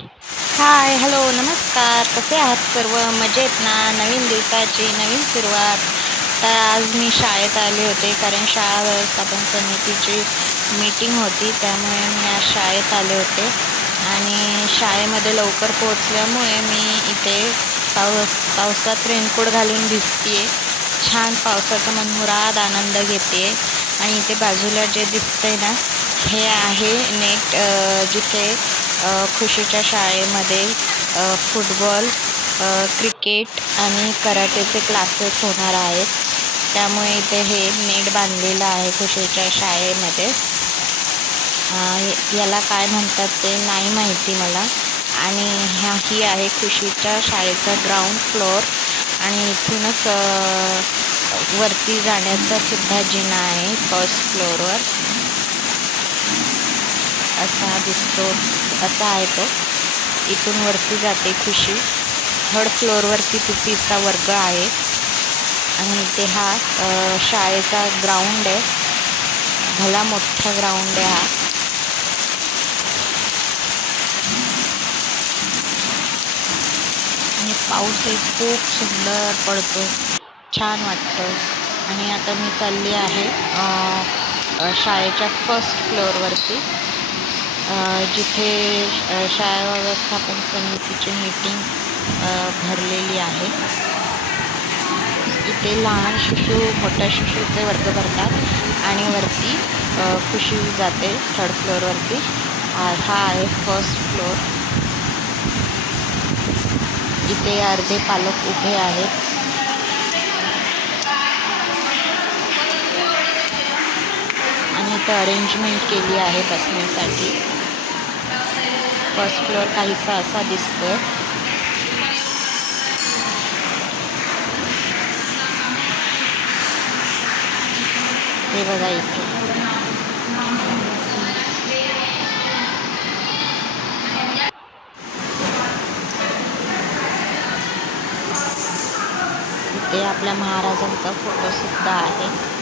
Hi hello नमस्कार. कसे आहात सर्व? मजेत ना? नवीन दिवसाची नवीन सुरुवात. तर आज मी शाळेत आले होते कारण शाळा व्यवस्थापन समितीची मीटिंग होती त्यामुळे मी आज शाळेत आले होते. आणि शाळेमध्ये लवकर पोहोचल्यामुळे मी इथे पाऊस पावसात रेनकोट घालून भिजते छान पावसाचा मनमुराद आनंद घेते आणि इथे बाजूला जे दिसतंय ना हे आहे नेट जिथे खुशीच्या शाळेमध्ये फुटबॉल क्रिकेट आणि कराटेचे क्लासेस होणार आहेत. त्यामुळे इथे हे नेट बांधलेलं आहे खुशीच्या शाळेमध्ये. याला काय म्हणतात ते नाही माहिती मला. आणि ह्या ही आहे खुशीच्या शाळेचा ग्राउंड फ्लोअर आणि इथूनच वरती जाण्याचा सुद्धा जिना आहे फर्स्ट फ्लोअरवर असा दिसतो. असा आहे तो? इथून वरती जाते खुशी. थर्ड फ्लोअरवरती तिचा वर्ग आहे. आणि ते हा शाळेचा ग्राउंड आहे. भला मोठा ग्राउंड आहे हा. आणि पाऊसही खूप सुंदर पडतो. छान वाटतं. आणि आता मी चालली आहे शाळेच्या फर्स्ट फ्लोअरवरती जिथे शाळा व्यवस्थापन समितीची मीटिंग भरलेली आहे. इथे लहान शिशू मोठ्या शिशूचे वर्ग भरतात आणि वरती खुशी जाते थर्ड फ्लोअरवरती हा आहे फर्स्ट फ्लोअर इथे अर्धे पालक उभे आहेत. आणि इथं अरेंजमेंट केली आहे बसण्यासाठी. फर्स्ट फ्लोअर काहीसा असा दिसतोय. हे बघा इथे. इथे आपल्या महाराजांचा फोटो सुद्धा आहे.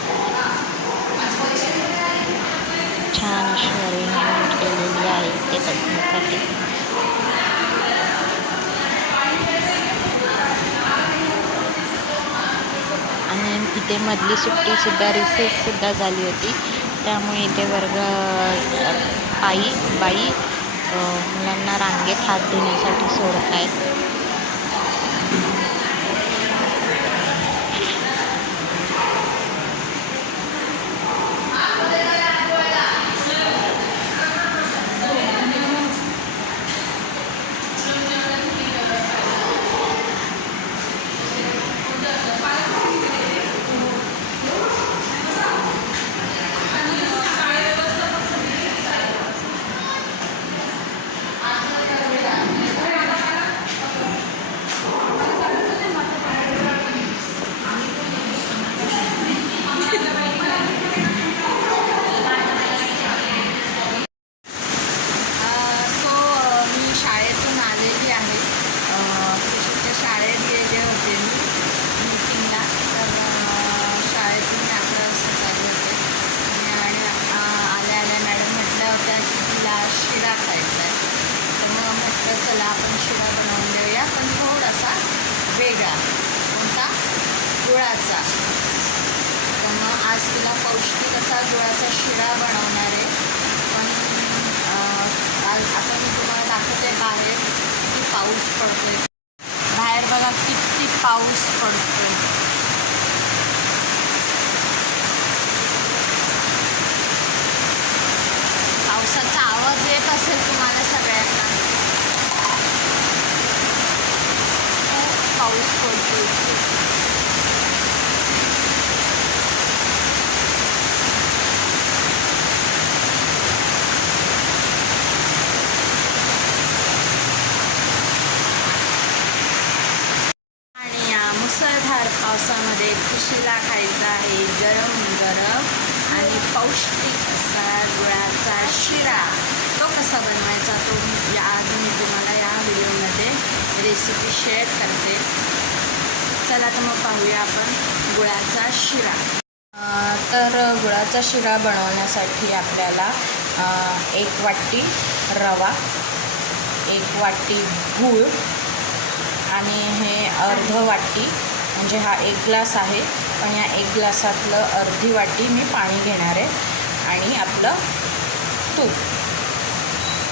छान अशी अरेंजमेंट केलेली आहे ते बसण्यासाठी आणि इथे मधली सुट्टीसुद्धा रिसेससुद्धा झाली होती. त्यामुळे इथे वर्ग आई बाई मुलांना रांगेत हात धुण्यासाठी सोडत आहेत सो मी शाळेतून आलेली आहे खुशीच्या शाळेत गेले होते मी मीटिंगला तर शाळेतून मी अकरा वाजता चालले होते आणि आल्या आल्या मॅडम म्हटल्या होत्या की तिला शिरा खायचा आहे तर मग म्हटलं चला आपण शिरा बनवून देऊया पण थोडासा वेगळा कोणता गुळाचा तर मग आज तिला पौष्टिक असा गुळाचा शिरा बनवणार आहे. पण आज आता मी तुम्हाला दाखवते बाहेर. किती पाऊस पडतोय. बाहेर बघा किती पाऊस पडतो पावसाचा आवाज येत असेल तुम्हाला सगळ्यांना खूप पाऊस पडतोय आणि या मुसळधार पावसामध्ये खुशीला खायचा आहे. गरम गरम. आणि पौष्टिक असा गुळाचा शिरा. तो कसा बनवायचा तो या आज मी तुम्हाला या व्हिडिओमध्ये रेसिपी शेअर करते. चला तर मग पाहूया आपण गुळाचा शिरा. तर गुळाचा शिरा बनवण्यासाठी आपल्याला एक वाटी रवा एक वाटी गूळ आणि हे अर्ध वाटी म्हणजे हा एक ग्लास आहे. पण या एक ग्लासातलं अर्धी वाटी मी पाणी घेणार आहे. आणि आपलं तूप.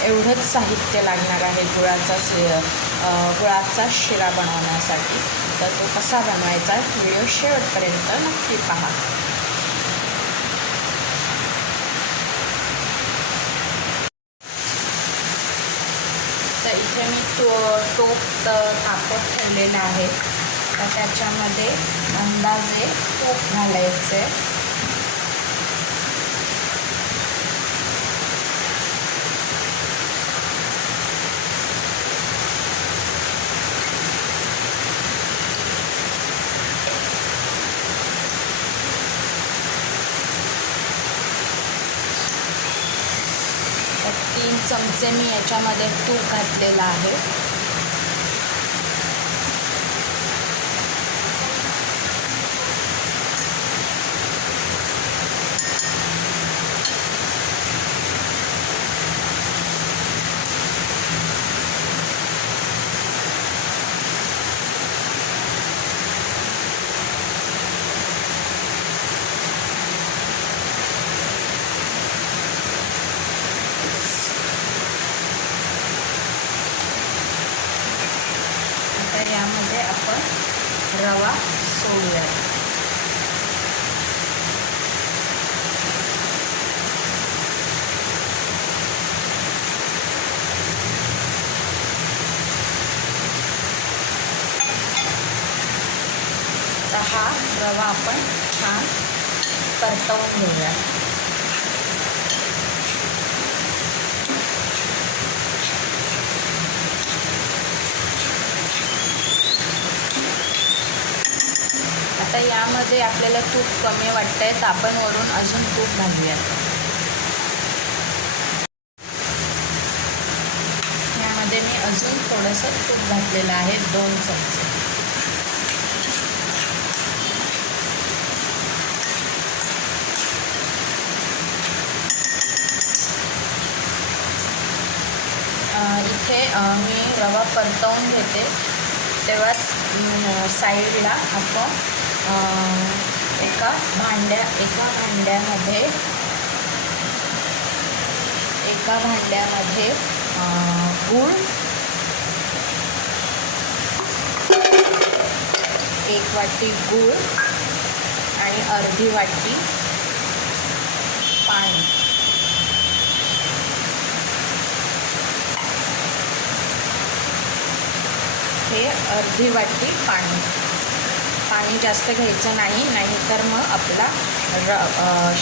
एवढंच साहित्य लागणार आहे गुळाचा शि गुळाचा शिरा बनवण्यासाठी. तर तो कसा बनवायचा व्हिडिओ शेवटपर्यंत नक्की पहा. तर इथे मी तो टोप तापत ठेवलेला आहे. आता त्याच्यामध्ये अंदाजे तूप घालायचे. तीन चमचे मी याच्यामध्ये तूप घातलेलं आहे आता यामध्ये आपण रवा सोडूया तर हा रवा आपण छान परतवून घेऊया. त्यामध्ये यामध्ये आपल्याला तूप कमी वाटतंय तर आपण वरून अजून तूप घालूयात. यामध्ये मी अजून थोडंसं तूप घातलेलं आहे दोन चमचे. इथे मी रवा परतवून घेते. तेव्हाच साईडला आपण एका भांड्या एका भांड्यामध्ये एका भांड्यामध्ये गूळ एक वाटी गूळ आणि अर्धी वाटी पाणी. हे अर्धी वाटी पाणी. पाणी जास्त घ्यायचं नाही नाहीतर मग आपला र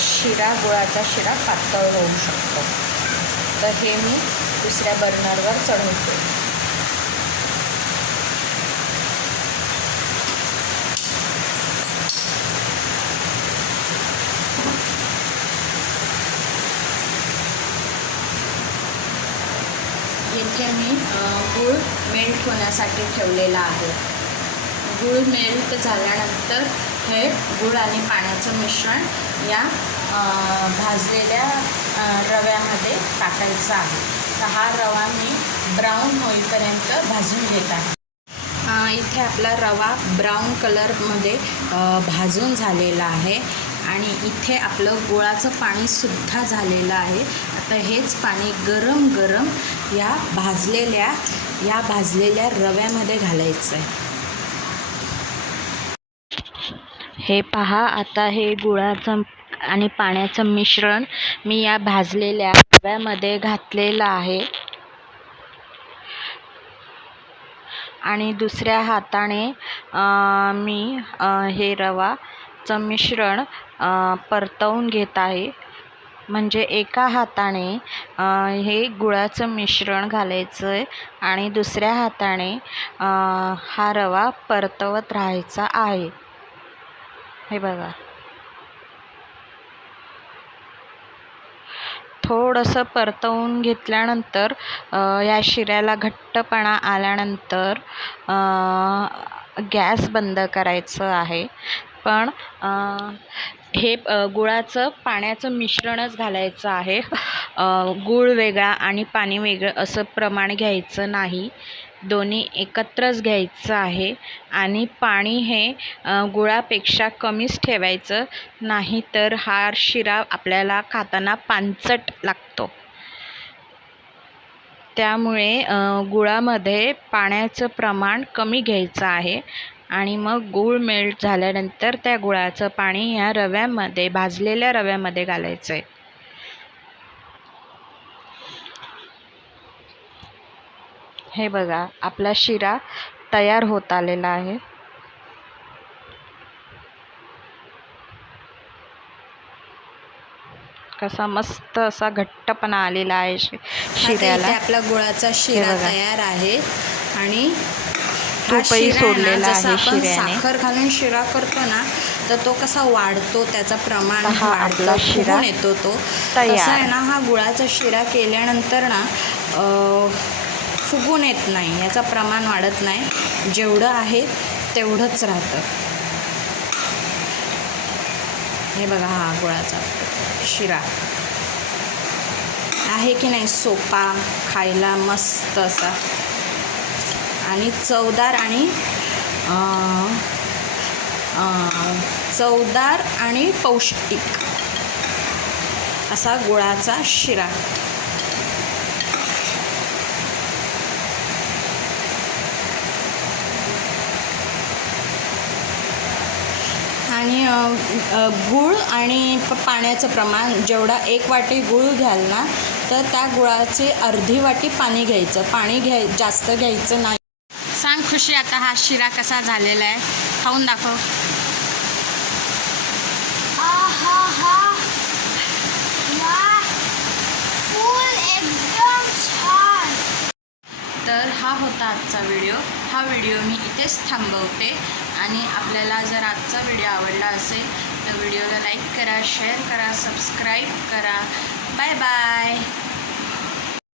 शिरा गुळाचा शिरा पातळ होऊ शकतो. तर हे मी दुसऱ्या बर्नरवर चढवते. इथे मी गूळ मेल्ट होण्यासाठी ठेवलेला आहे. गूळ मेल्ट झाल्यानंतर हे गूळ आणि पाण्याचं मिश्रण या भाजलेल्या रव्यामध्ये टाकायचं आहे. तर हा रवा मी ब्राऊन होईपर्यंत भाजून घेत आहे. इथे आपला रवा ब्राऊन कलरमध्ये भाजून झालेला आहे आणि इथे आपलं गुळाचं पाणीसुद्धा झालेलं आहे. आता हेच पाणी गरम गरम या भाजलेल्या या भाजलेल्या रव्यामध्ये घालायचं आहे हे पहा आता हे गुळाचं आणि पाण्याचं मिश्रण मी या भाजलेल्या रव्यामध्ये घातलेलं आहे. आणि दुसऱ्या हाताने मी हे रवाचं मिश्रण परतवून घेत आहे. म्हणजे एका हाताने हे गुळाचं मिश्रण घालायचं आहे आणि दुसऱ्या हाताने हा रवा परतवत राहायचा आहे. हे बघा. थोडंसं परतवून घेतल्यानंतर या शिऱ्याला घट्टपणा आल्यानंतर गॅस बंद करायचं आहे. पण हे गुळाचं पाण्याचं मिश्रणच घालायचं आहे. गूळ वेगळा आणि पाणी वेगळं असं प्रमाण घ्यायचं नाही. दोन्ही एकत्रच घ्यायचं आहे आणि पाणी हे गुळापेक्षा कमीच ठेवायचं नाही तर हा शिरा आपल्याला खाताना पांचट लागतो. त्यामुळे गुळामध्ये पाण्याचं प्रमाण कमी घ्यायचं आहे आणि मग गूळ मेल्ट झाल्यानंतर त्या गुळाचं पाणी ह्या रव्यामध्ये भाजलेल्या रव्यामध्ये घालायचं आहे हे बघा आपला शिरा तयार होत आलेला आहे कसा मस्त असा घट्टपणा आलेला आहे शिऱ्याला आपला गुळाचा शिरा. तयार आहे आणि तूपही सोडलेला आहे शिऱ्याने. साखर घालून शिरा करतो ना तर तो कसा वाढतो त्याचा प्रमाण हा आपला शिरा येतो तो तयार. आहे ना हा गुळाचा शिरा केल्यानंतर ना फुगून येत नाही याचं प्रमाण वाढत नाही. जेवढं आहे तेवढंच राहतं. हे बघा हा गुळाचा शिरा. आहे की नाही सोपा खायला मस्त असा. आणि चवदार आणि चवदार आणि पौष्टिक असा गुळाचा शिरा. गूळ आणि प- पाण्याचं प्रमाण जेवढा एक वाटी गूळ घ्याल ना तर त्या गुळाचे अर्धी वाटी पाणी घ्यायचं. पाणी घ्याय जास्त घ्यायचं नाही. सांग खुशी आता हा शिरा कसा झालेला आहे? खाऊन दाखव. तर हा होता आजचा व्हिडिओ. हा व्हिडिओ मी इथेच थांबवते. आणि आपल्याला जर आजचा व्हिडिओ आवडला असेल तर व्हिडिओला लाईक करा शेअर करा सबस्क्राईब करा. Bye bye.